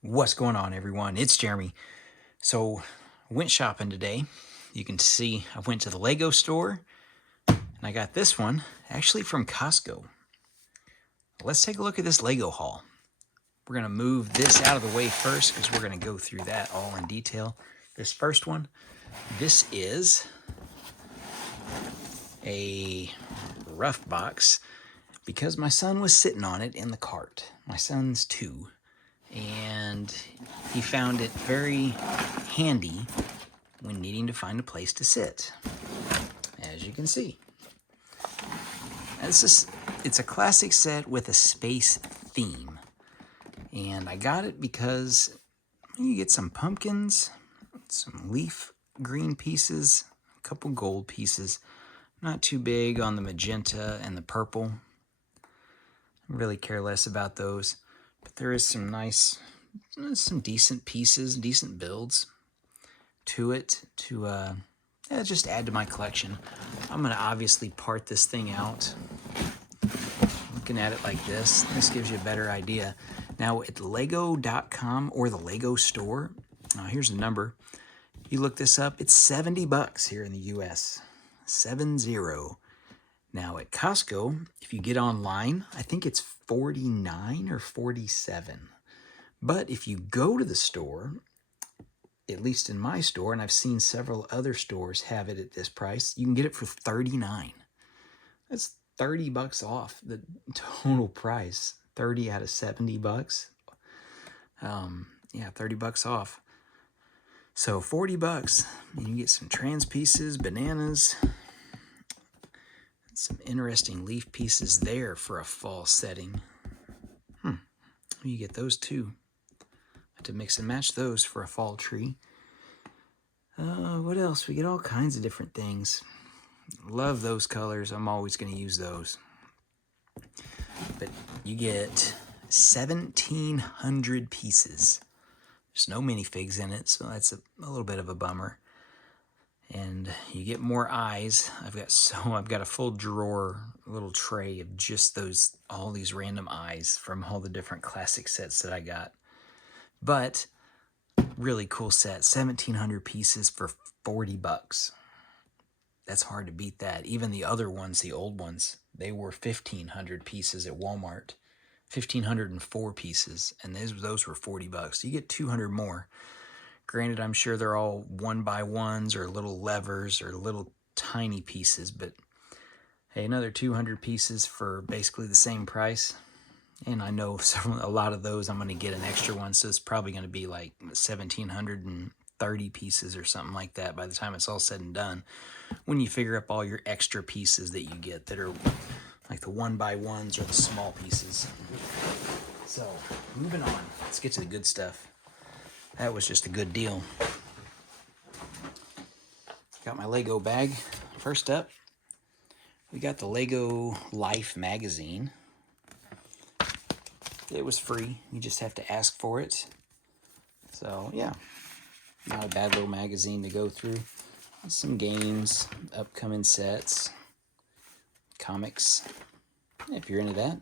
What's going on, everyone? It's Jeremy. So, I went shopping today. You can see I went to the Lego store and I got this one actually from Costco. Let's take a look at this Lego haul. We're going to move this out of the way first because we're going to go through that all in detail. This first one, this is a rough box because my son was sitting on it in the cart. My son's 2. And he found it very handy when needing to find a place to sit, as you can see. It's a classic set with a space theme, and I got it because you get some pumpkins, some leaf green pieces, a couple gold pieces, not too big on the magenta and the purple. I really care less about those. But there is some decent pieces, decent builds to it to just add to my collection. I'm going to obviously part this thing out. Looking at it like this gives you a better idea. Now at lego.com or the Lego store, here's the number. You look this up, it's $70 here in the US. 70. Now at Costco, if you get online, I think it's 49 or 47. But if you go to the store, at least in my store, and I've seen several other stores have it at this price, you can get it for 39. That's $30 off the total price. 30 out of $70. Yeah, $30 off. So $40, and you get some trans pieces, bananas, some interesting leaf pieces there for a fall setting. You get those too. Have to mix and match those for a fall tree. What else? We get all kinds of different things. Love those colors. I'm always going to use those. But you get 1,700 pieces. There's no minifigs in it, so that's a little bit of a bummer. And you get more eyes. I've got a full drawer, a little tray of just all these random eyes from all the different classic sets that I got. But really cool set, 1,700 pieces for $40. That's hard to beat that. Even the other ones, the old ones, they were 1,500 pieces at Walmart. 1,504 pieces, and those were $40. You get 200 more. Granted, I'm sure they're all 1x1s or little levers or little tiny pieces, but hey, another 200 pieces for basically the same price. And I know a lot of those I'm going to get an extra one, so it's probably going to be like 1,730 pieces or something like that by the time it's all said and done. When you figure up all your extra pieces that you get that are like the 1x1s or the small pieces. So, moving on. Let's get to the good stuff. That was just a good deal. Got my Lego bag. First up, we got the Lego Life magazine. It was free. You just have to ask for it. So, yeah. Not a bad little magazine to go through. Some games, upcoming sets, comics, if you're into that.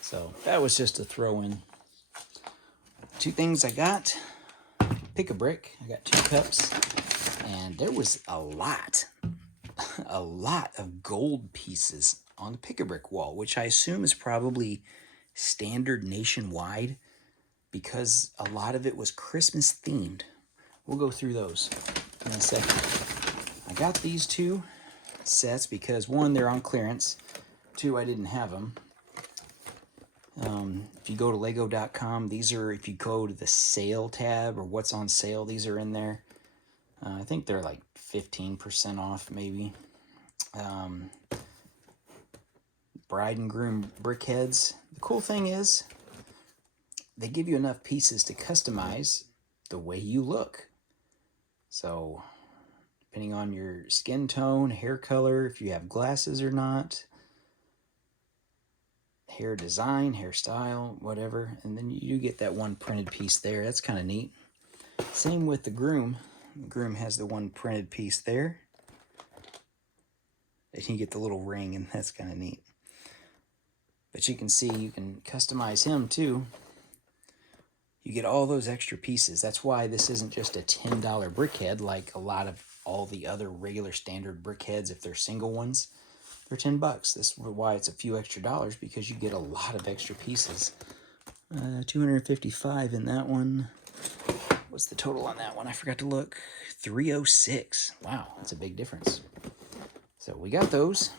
So, that was just a throw-in. 2 things I got. Pick a brick. I got 2 cups. And there was a lot of gold pieces on the pick-a-brick wall, which I assume is probably standard nationwide because a lot of it was Christmas themed. We'll go through those in a second. I got these 2 sets because 1, they're on clearance. 2, I didn't have them. If you go to lego.com, these are, if you go to the sale tab or what's on sale, these are in there. I think they're like 15% off maybe. Bride and groom brick heads. The cool thing is they give you enough pieces to customize the way you look. So depending on your skin tone, hair color, if you have glasses or not, hair design, hairstyle, whatever, and then you get that one printed piece there. That's kind of neat. Same with the groom. The groom has the one printed piece there. And you get the little ring, and that's kind of neat. But you can see you can customize him too. you get all those extra pieces. That's why this isn't just a $10 brickhead like a lot of all the other regular standard brickheads. If they're single ones, they're 10 bucks. This is why it's a few extra dollars, because you get a lot of extra pieces. 255 in that one. What's the total on that one? I forgot to look. 306. Wow, that's a big difference. So we got those.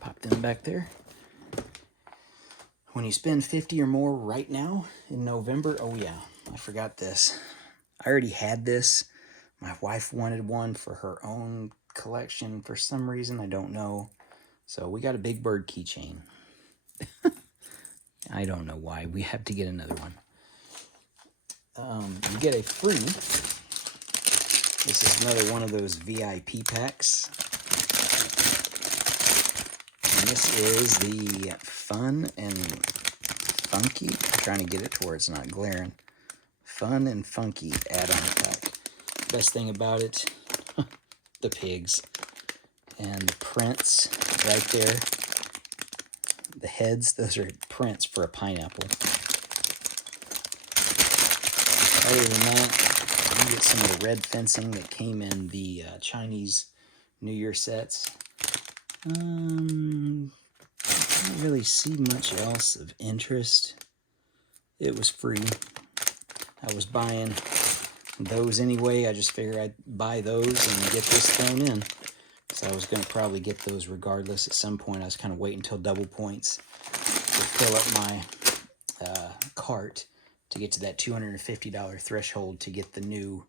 Pop them back there. When you spend 50 or more right now in November, oh yeah, I forgot this. I already had this. My wife wanted one for her own collection for some reason, I don't know. So we got a Big Bird keychain. I don't know why. We have to get another one. You get a free, this is another one of those VIP packs. And this is the Fun and Funky, I'm trying to get it to where it's not glaring. Fun and Funky add-on pack. Best thing about it, the pigs and the prints right there. The heads, those are prints for a pineapple. Other than that, you get some of the red fencing that came in the Chinese New Year sets. I don't really see much else of interest. It was free. I was buying those anyway. I just figured I'd buy those and get this thrown in. So I was going to probably get those regardless at some point. I was kind of waiting until double points to fill up my cart to get to that $250 threshold to get the new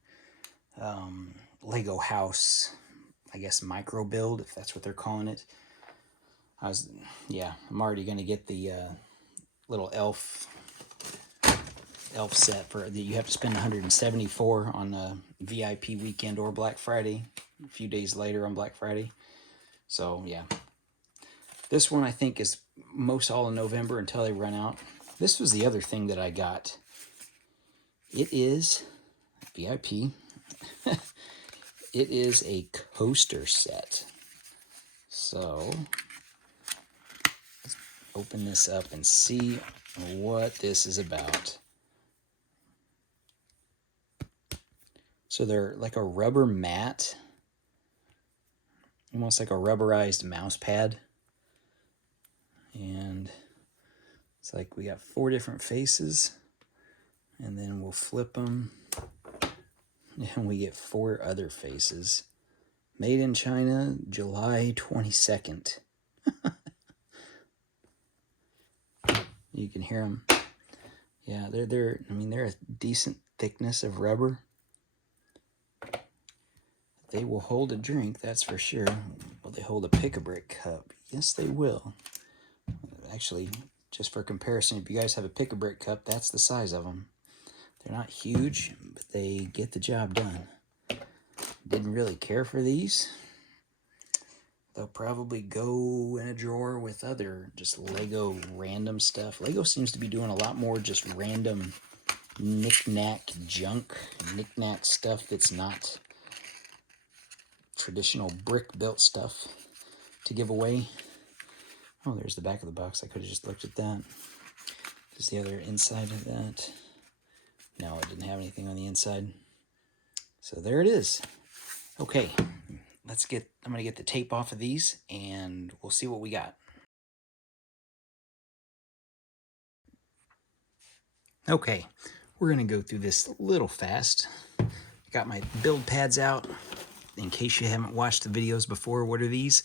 Lego house, I guess micro build, if that's what they're calling it. I'm already going to get the little elf set for that. You have to spend $174 on a VIP weekend or Black Friday, a few days later on Black Friday. So yeah, this one I think is most all in November until they run out. This was the other thing that I got. It is VIP. It is a coaster set. So let's open this up and see what this is about. So they're like a rubber mat, almost like a rubberized mouse pad. And it's like we got 4 different faces, and then we'll flip them, and we get 4 other faces. Made in China, July 22nd. You can hear them. Yeah, they're a decent thickness of rubber. They will hold a drink, that's for sure. Will they hold a pick-a-brick cup? Yes, they will. Actually, just for comparison, if you guys have a pick-a-brick cup, that's the size of them. They're not huge, but they get the job done. Didn't really care for these. They'll probably go in a drawer with other just Lego random stuff. Lego seems to be doing a lot more just random knick-knack junk, knick-knack stuff that's not traditional brick-built stuff to give away. Oh, there's the back of the box. I could have just looked at that. There's the other inside of that. No, it didn't have anything on the inside. So there it is. Okay, I'm going to get the tape off of these, and we'll see what we got. Okay, we're going to go through this a little fast. Got my build pads out. In case you haven't watched the videos before, what are these?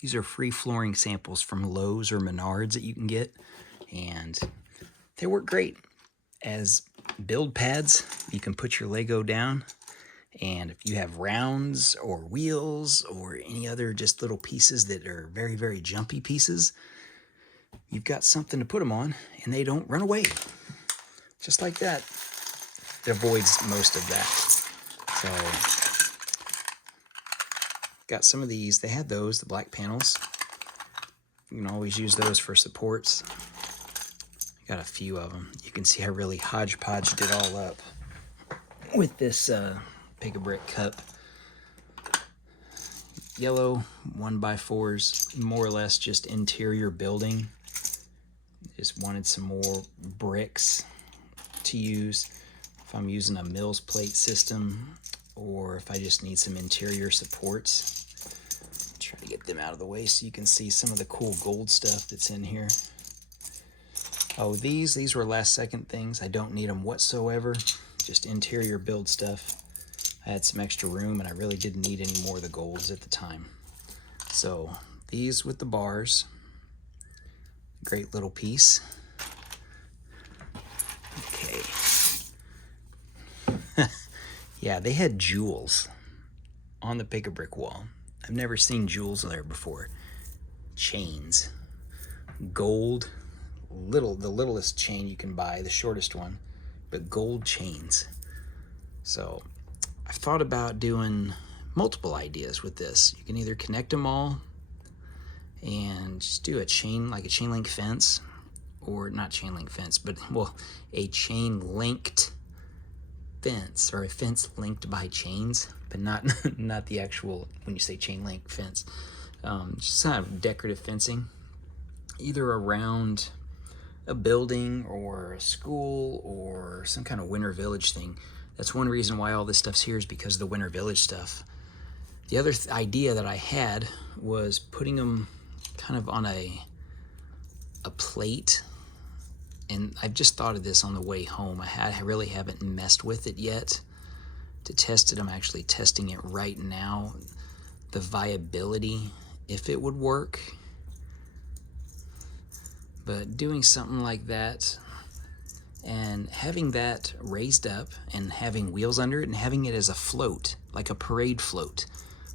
These are free flooring samples from Lowe's or Menards that you can get, and they work great. As build pads, you can put your Lego down, and if you have rounds or wheels or any other just little pieces that are very, very jumpy pieces, you've got something to put them on, and they don't run away. Just like that. It avoids most of that. So got some of these. They had those, the black panels. You can always use those for supports. Got a few of them. You can see I really hodgepodged it all up with this pick-a-brick cup. Yellow 1x4s, more or less just interior building. Just wanted some more bricks. to use if I'm using a Mills plate system or if I just need some interior supports. Try to get them out of the way so you can see some of the cool gold stuff that's in here. Oh, these were last second things. I don't need them whatsoever. Just interior build stuff. I had some extra room and I really didn't need any more of the golds at the time. So these with the bars, great little piece. Okay. Yeah, they had jewels on the pick-a-brick wall. I've never seen jewels there before. Chains, gold, the littlest chain you can buy, the shortest one, but gold chains. So I've thought about doing multiple ideas with this. You can either connect them all and just do a chain, like a chain link fence, or not chain link fence, but well, a chain linked fence, or a fence linked by chains, but not not the actual, when you say chain link fence, just kind of decorative fencing, either around a building or a school or some kind of winter village thing. That's one reason why all this stuff's here, is because of the winter village stuff. The other idea that I had was putting them kind of on a plate, and I've just thought of this on the way home. I really haven't messed with it yet to test it. I'm actually testing it right now, the viability, if it would work. But doing something like that and having that raised up and having wheels under it and having it as a float, like a parade float.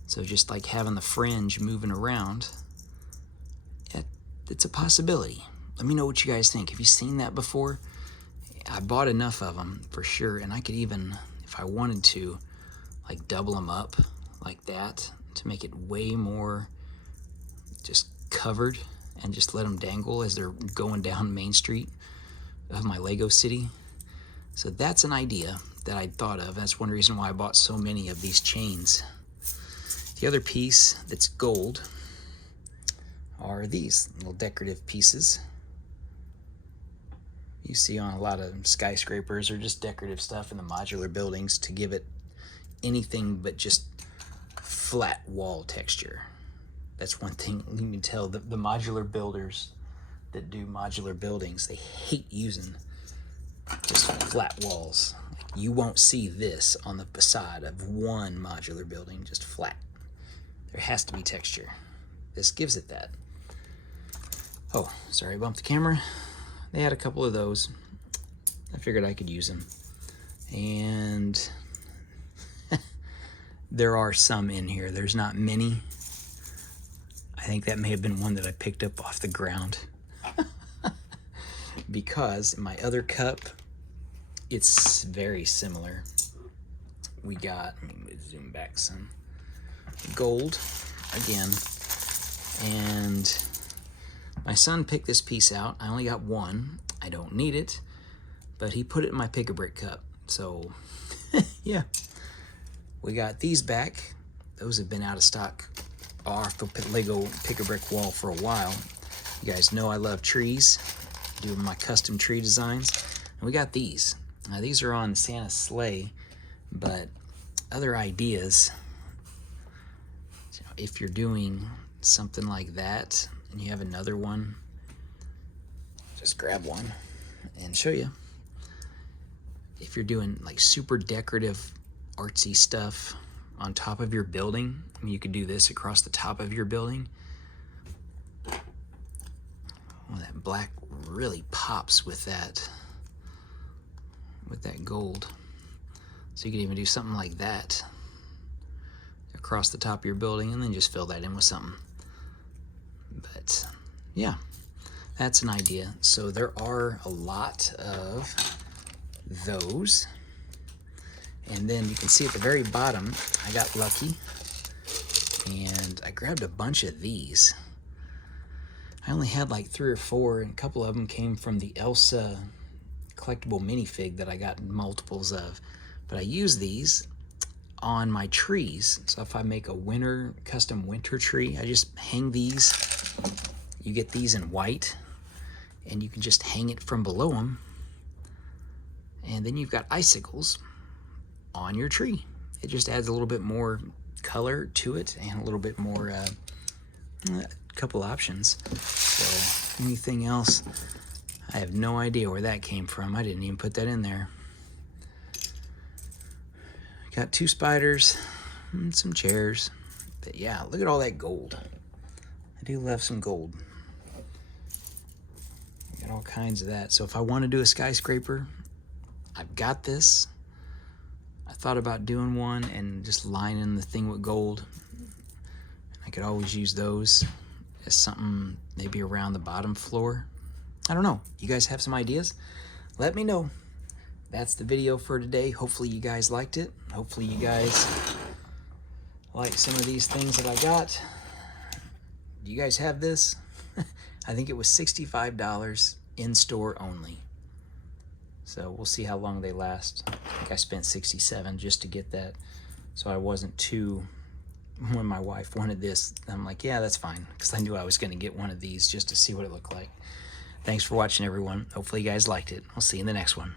So just like having the fringe moving around, it's a possibility. Let me know what you guys think. Have you seen that before? I bought enough of them for sure, and I could even, if I wanted to, like double them up like that to make it way more just covered, and just let them dangle as they're going down Main Street of my Lego city. So that's an idea that I thought of. That's one reason why I bought so many of these chains. The other piece that's gold are these little decorative pieces you see on a lot of skyscrapers, or just decorative stuff in the modular buildings to give it anything but just flat wall texture. That's one thing you can tell. The modular builders that do modular buildings, they hate using just flat walls. You won't see this on the facade of one modular building, just flat. There has to be texture. This gives it that. Oh, sorry, I bumped the camera. They had a couple of those. I figured I could use them. And there are some in here. There's not many. I think that may have been one that I picked up off the ground. Because my other cup, it's very similar. We got, let me zoom back some, gold again. And my son picked this piece out. I only got one. I don't need it, but he put it in my pick-a-brick cup. So yeah, we got these back. Those have been out of stock off the Lego pick-a-brick wall for a while. You guys know I love trees, doing my custom tree designs. And we got these. Now these are on Santa's sleigh, but other ideas, if you're doing something like that and you have another one, just grab one and show you. If you're doing like super decorative artsy stuff on top of your building, I mean, you could do this across the top of your building. Well, that black really pops with that gold. So you could even do something like that across the top of your building and then just fill that in with something. But yeah, that's an idea. So there are a lot of those. And then you can see at the very bottom, I got lucky and I grabbed a bunch of these. I only had like 3 or 4, and a couple of them came from the Elsa collectible minifig that I got multiples of. But I use these on my trees. So if I make a custom winter tree, I just hang these. You get these in white, and you can just hang it from below them. And then you've got icicles on your tree. It just adds a little bit more color to it and a little bit more, a couple options. So anything else, I have no idea where that came from. I didn't even put that in there. Got 2 spiders and some chairs. But yeah, look at all that gold. I do love some gold. Got all kinds of that. So if I want to do a skyscraper, I've got this. I thought about doing one and just lining the thing with gold. I could always use those as something maybe around the bottom floor. I don't know. You guys have some ideas? Let me know. That's the video for today. Hopefully you guys liked it. Hopefully you guys like some of these things that I got. Do you guys have this? I think it was $65 in store only. So we'll see how long they last. I think I spent $67 just to get that. So I wasn't too, when my wife wanted this, I'm like, yeah, that's fine. Because I knew I was going to get one of these just to see what it looked like. Thanks for watching, everyone. Hopefully you guys liked it. I'll see you in the next one.